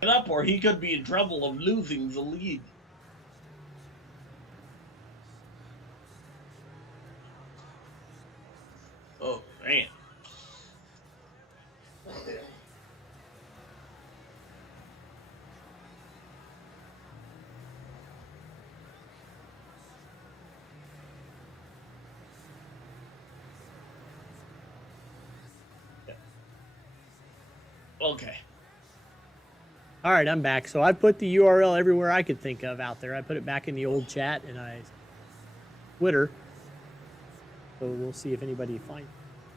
it up, or he could be in trouble of losing the lead. Oh, man. Okay. All right, I'm back. So I put the URL everywhere I could think of out there. I put it back in the old chat and I Twitter. So we'll see if anybody finds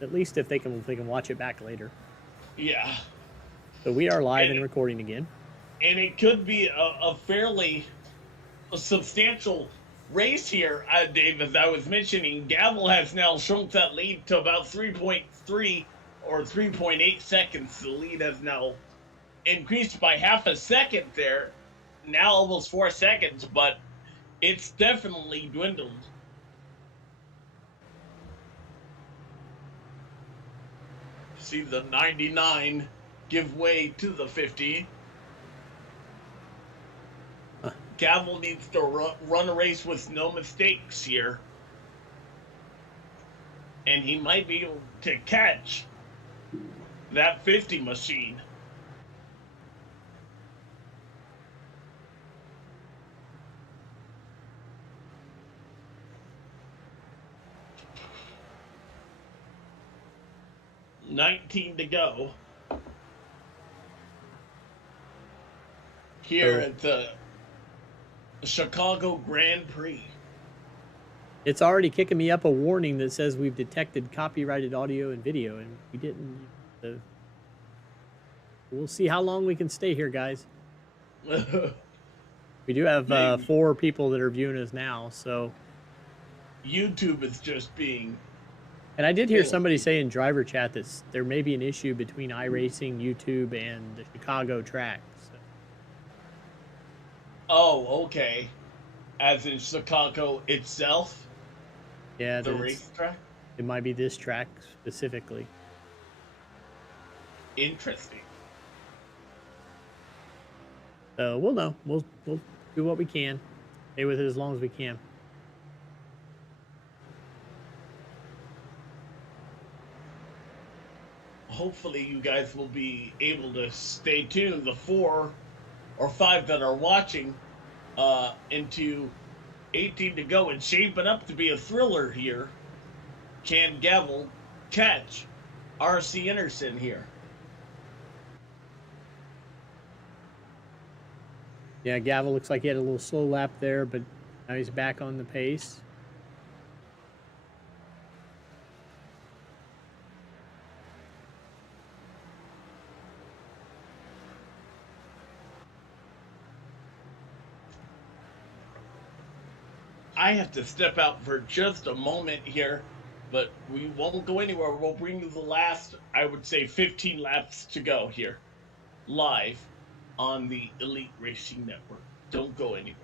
it. At least if they can watch it back later. Yeah. So we are live and recording again. And it could be a fairly substantial race here, Dave. As I was mentioning, Gavel has now shrunk that lead to about 3.3 or 3.8 seconds. The lead has now increased by half a second there, now almost 4 seconds, but it's definitely dwindled. See the 99 give way to the 50. Gavel needs to run a race with no mistakes here. And he might be able to catch that 50 machine. $19 to go. Here at the Chicago Grand Prix. It's already kicking me up a warning that says we've detected copyrighted audio and video, and we didn't. We'll see how long we can stay here, guys. We do have 4 people that are viewing us now, so YouTube is just being. And I did hear somebody say in driver chat that there may be an issue between iRacing, YouTube, and the Chicago track. So. Oh, okay. As in Chicago itself? Yeah, the racetrack? It might be this track specifically. Interesting. So we'll know. We'll do what we can. Stay with it as long as we can. Hopefully you guys will be able to stay tuned, the 4 or 5 that are watching, into 18 to go. It's shaping up to be a thriller here. Can Gavel catch R.C. Anderson here? Yeah, Gavel looks like he had a little slow lap there, but now he's back on the pace. I have to step out for just a moment here, but we won't go anywhere. We'll bring you the last, I would say, 15 laps to go here, live on the Elite Racing Network. Don't go anywhere.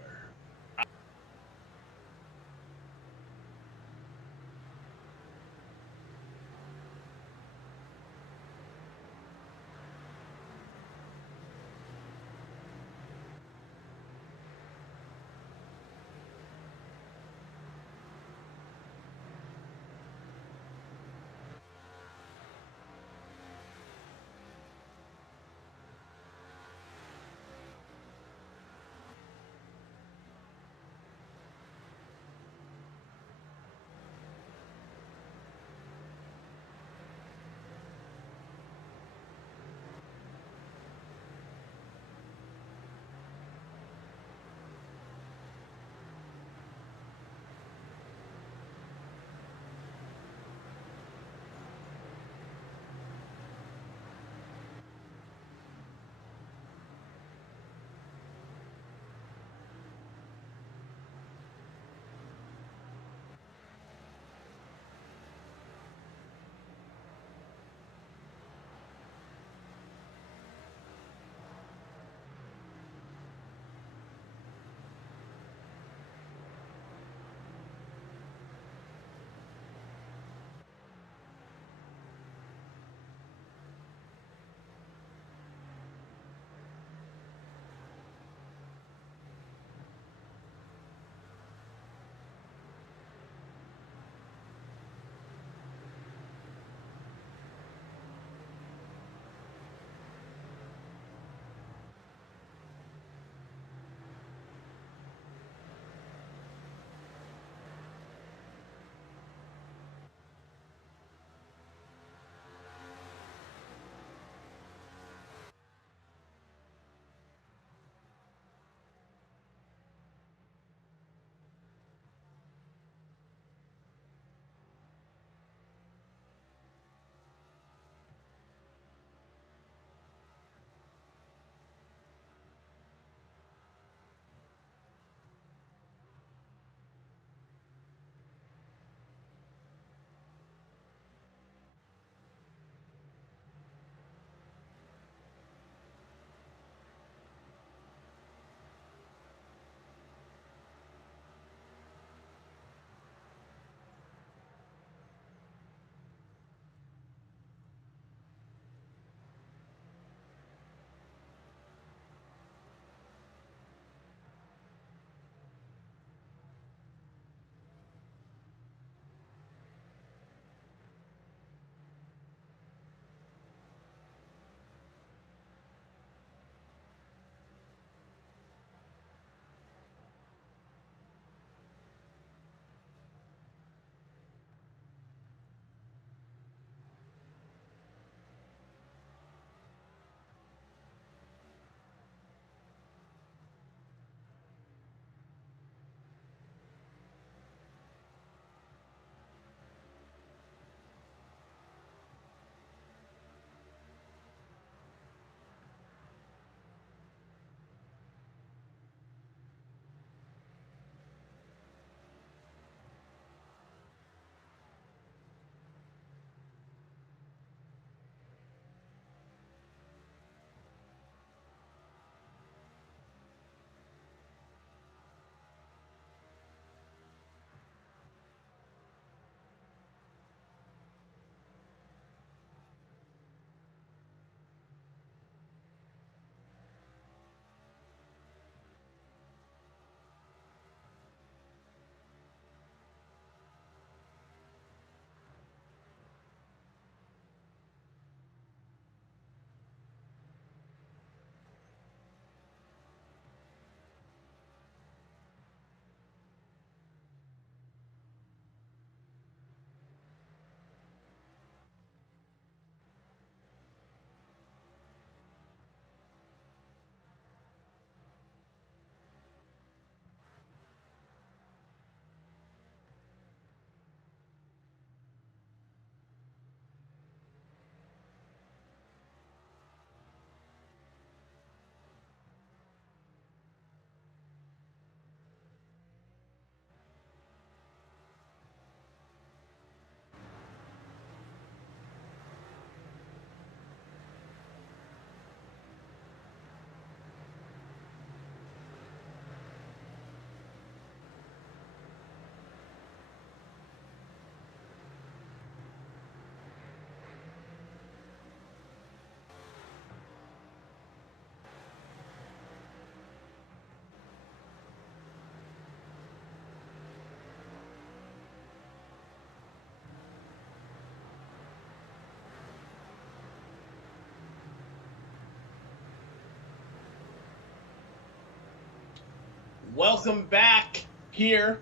Welcome back here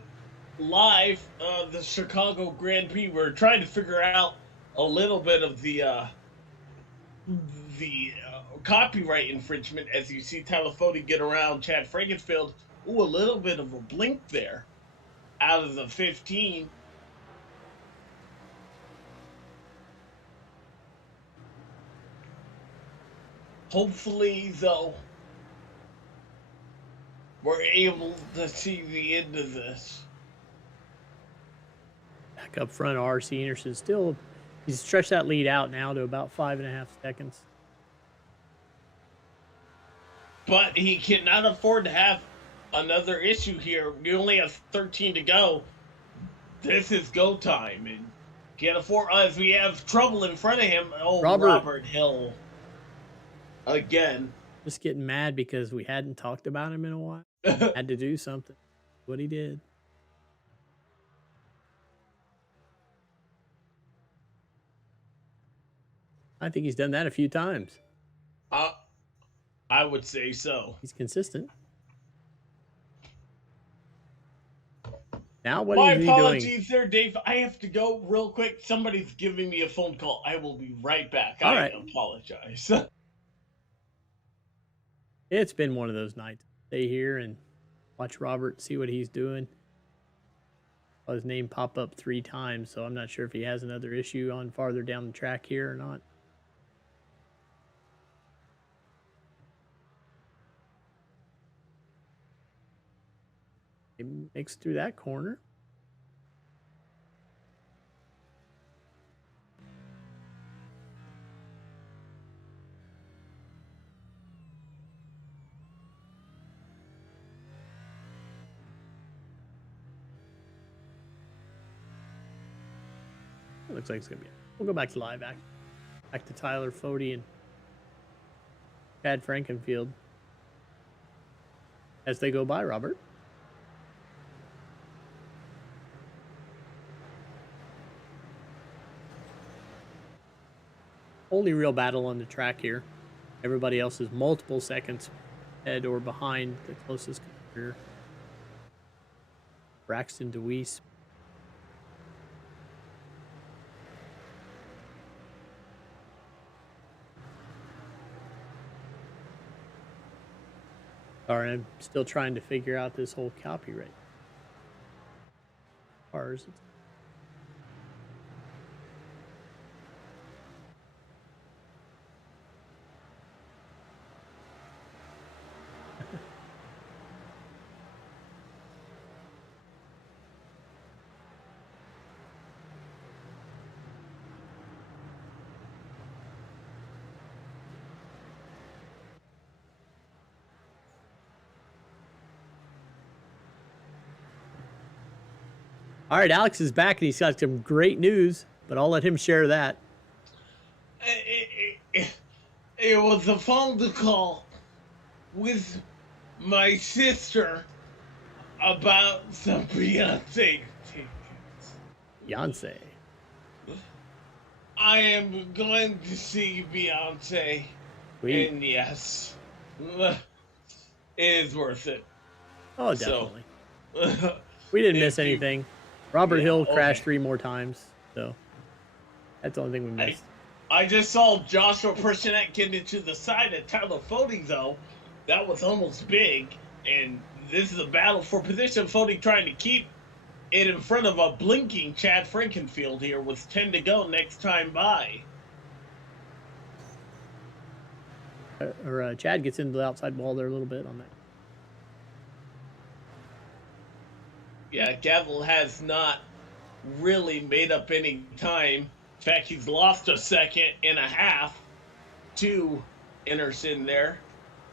live, the Chicago Grand Prix. We're trying to figure out a little bit of the copyright infringement as you see Telefoni get around Chad Frankenfield. Ooh, a little bit of a blink there out of the 15. Hopefully, though, we're able to see the end of this. Back up front, RC Anderson still, he's stretched that lead out now to about 5.5 seconds. But he cannot afford to have another issue here. We only have 13 to go. This is go time, and can't afford as we have trouble in front of him. Oh, Robert Hill again. Just getting mad because we hadn't talked about him in a while. Had to do something. What he did. I think he's done that a few times. I would say so. He's consistent. Now what My is he doing? apologies there, Dave. I have to go real quick. Somebody's giving me a phone call. I will be right back. All I right. apologize. It's been one of those nights. Stay here and watch Robert, see what he's doing. Saw his name pop up 3 times, so I'm not sure if he has another issue on farther down the track here or not. He makes through that corner. Looks like it's gonna be. We'll go back to live action. Back to Tyler Fody and Chad Frankenfield as they go by Robert. Only real battle on the track here. Everybody else is multiple seconds ahead or behind the closest competitor. Braxton DeWeese. Sorry, I'm still trying to figure out this whole copyright. Cars. All right, Alex is back, and he's got some great news, but I'll let him share that. It was a phone call with my sister about some Beyonce tickets. Beyonce. I am going to see Beyonce, and yes, it is worth it. Oh, definitely. So, we didn't miss anything. Robert Hill crashed 3 more times, so that's the only thing we missed. I just saw Joshua Personnette get into the side of Tyler Fody, though. That was almost big, and this is a battle for position. Fody trying to keep it in front of a blinking Chad Frankenfield here with 10 to go next time by. Chad gets into the outside wall there a little bit on that. Yeah, Gavel has not really made up any time. In fact, he's lost a second and a half to Anderson there.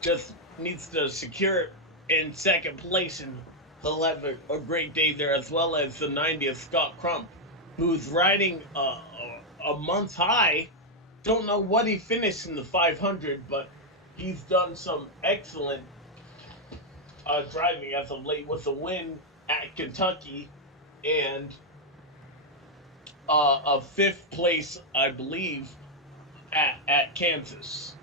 Just needs to secure it in second place, and he'll have a great day there, as well as the 90th Scott Crump, who's riding a month high. Don't know what he finished in the 500, but he's done some excellent driving as of late with a win at Kentucky and a 5th place, I believe, at Kansas.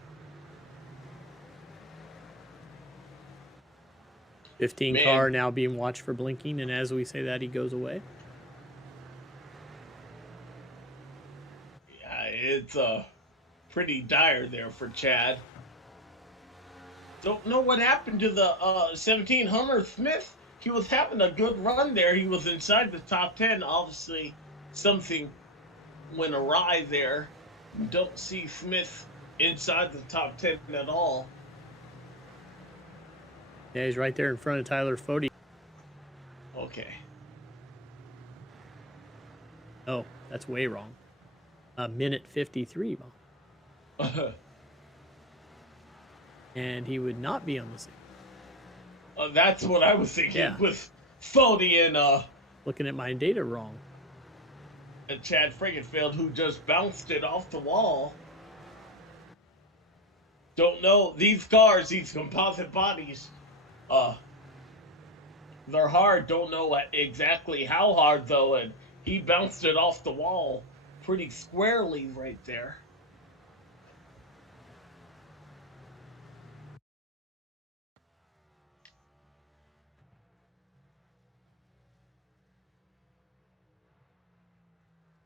15 Man. car now being watched for blinking, and as we say that, he goes away. Yeah, it's pretty dire there for Chad. Don't know what happened to the 17 Hummer Smith. He was having a good run there. He was inside the top 10. Obviously, something went awry there. Don't see Smith inside the top 10 at all. Yeah, he's right there in front of Tyler Fode. Okay. Oh, that's way wrong. A minute 53. And he would not be on the scene. That's what I was thinking with Fode looking at my data wrong. And Chad Frankenfeld, who just bounced it off the wall. Don't know, these cars, these composite bodies, they're hard. Don't know exactly how hard though, and he bounced it off the wall pretty squarely right there.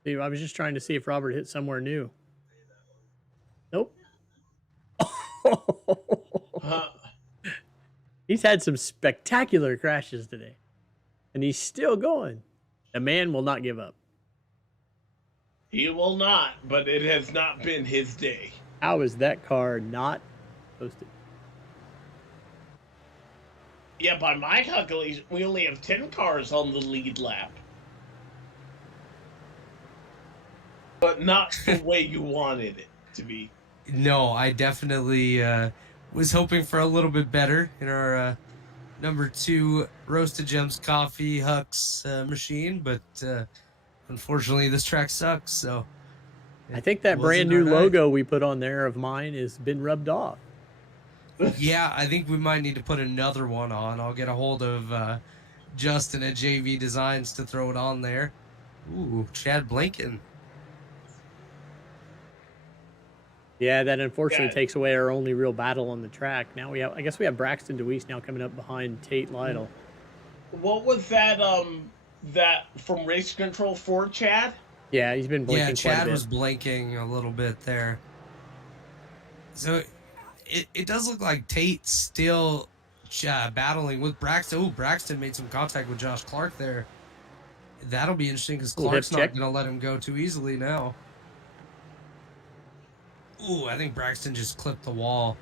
See, I was just trying to see if Robert hit somewhere new. Nope. He's had some spectacular crashes today, and he's still going. The man will not give up. He will not, but it has not been his day. How is that car not posted? Yeah, by my calculation, we only have 10 cars on the lead lap. But not the way you wanted it to be. No, I definitely was hoping for a little bit better in our number 2 Roasted Gems Coffee Hucks machine, but unfortunately this track sucks, so... I think that brand new logo we put on there of mine has been rubbed off. Yeah, I think we might need to put another one on. I'll get a hold of Justin at JV Designs to throw it on there. Ooh, Chad Blinken. Yeah, that unfortunately takes away our only real battle on the track. Now I guess we have Braxton DeWeese now coming up behind Tate Lytle. What was that that from race control for Chad? Yeah, he's been blinking quite a bit. Chad was blinking a little bit there. So it does look like Tate's still battling with Braxton. Oh, Braxton made some contact with Josh Clark there. That'll be interesting because Clark's not going to let him go too easily now. Ooh, I think Braxton just clipped the wall.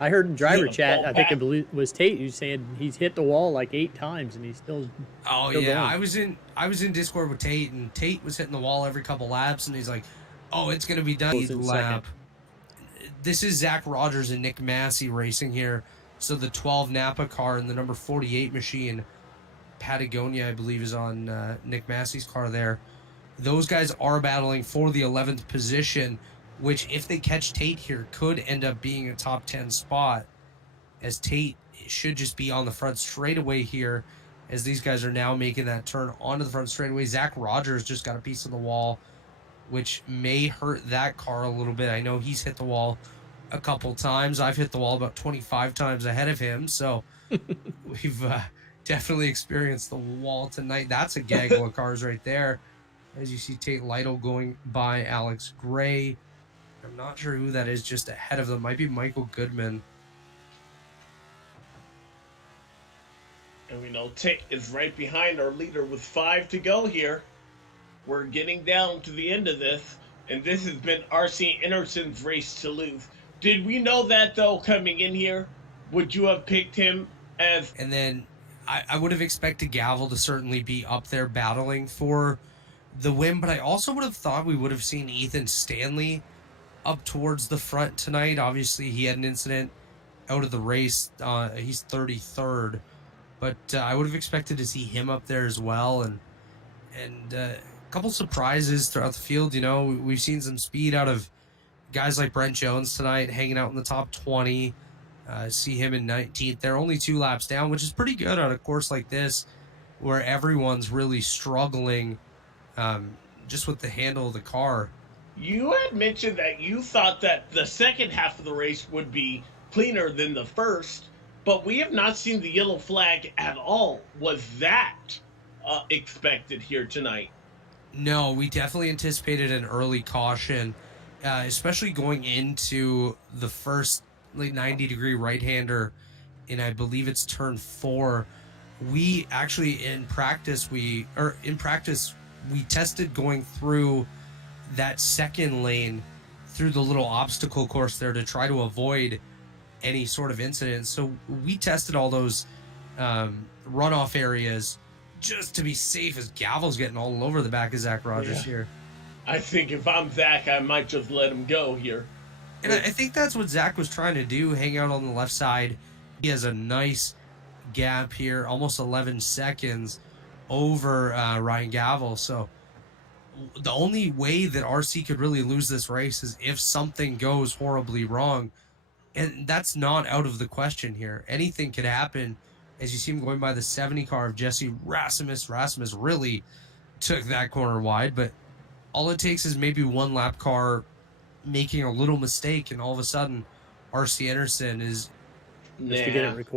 I heard in driver chat, I think it was Tate who said he's hit the wall like 8 times and he's still. Oh still yeah, going. I was in Discord with Tate, and Tate was hitting the wall every couple laps, and he's like, "Oh, it's gonna be done lap." This is Zach Rogers and Nick Massey racing here. So the 12 Napa car and the number 48 machine, Patagonia, I believe, is on Nick Massey's car there. Those guys are battling for the 11th position, which, if they catch Tate here, could end up being a top 10 spot, as Tate should just be on the front straightaway here, as these guys are now making that turn onto the front straightaway. Zach Rogers just got a piece of the wall, which may hurt that car a little bit. I know he's hit the wall a couple times. I've hit the wall about 25 times ahead of him, so we've definitely experienced the wall tonight. That's a gaggle of cars right there. As you see Tate Lytle going by Alex Gray. I'm not sure who that is just ahead of them. Might be Michael Goodman. And we know Tate is right behind our leader with 5 to go here. We're getting down to the end of this, and this has been R.C. Anderson's race to lose. Did we know that, though, coming in here? Would you have picked him as... And then I would have expected Gavel to certainly be up there battling for the win, but I also would have thought we would have seen Ethan Stanley up towards the front tonight. Obviously, he had an incident out of the race. He's 33rd, but I would have expected to see him up there as well. And a couple surprises throughout the field. You know, we've seen some speed out of guys like Brent Jones tonight, hanging out in the top 20. See him in 19th. They're only 2 laps down, which is pretty good on a course like this, where everyone's really struggling just with the handle of the car. You had mentioned that you thought that the second half of the race would be cleaner than the first. but we have not seen the yellow flag at all. Was that expected here tonight? No, we definitely anticipated an early caution, especially going into the first like 90-degree right-hander, and I believe it's turn 4. We actually in practice we tested going through that second lane through the little obstacle course there to try to avoid any sort of incident. So we tested all those runoff areas just to be safe, as Gavel's getting all over the back of Zach Rogers here. I think if I'm Zach, I might just let him go here. And I think that's what Zach was trying to do, hang out on the left side. He has a nice gap here, almost 11 seconds over Ryan Gavel. So the only way that RC could really lose this race is if something goes horribly wrong. And that's not out of the question here. Anything could happen. As you see him going by the 70 car of Jesse Rasmus. Rasmus really took that corner wide, but all it takes is maybe one lap car making a little mistake, and all of a sudden RC Anderson is just to get it recorded.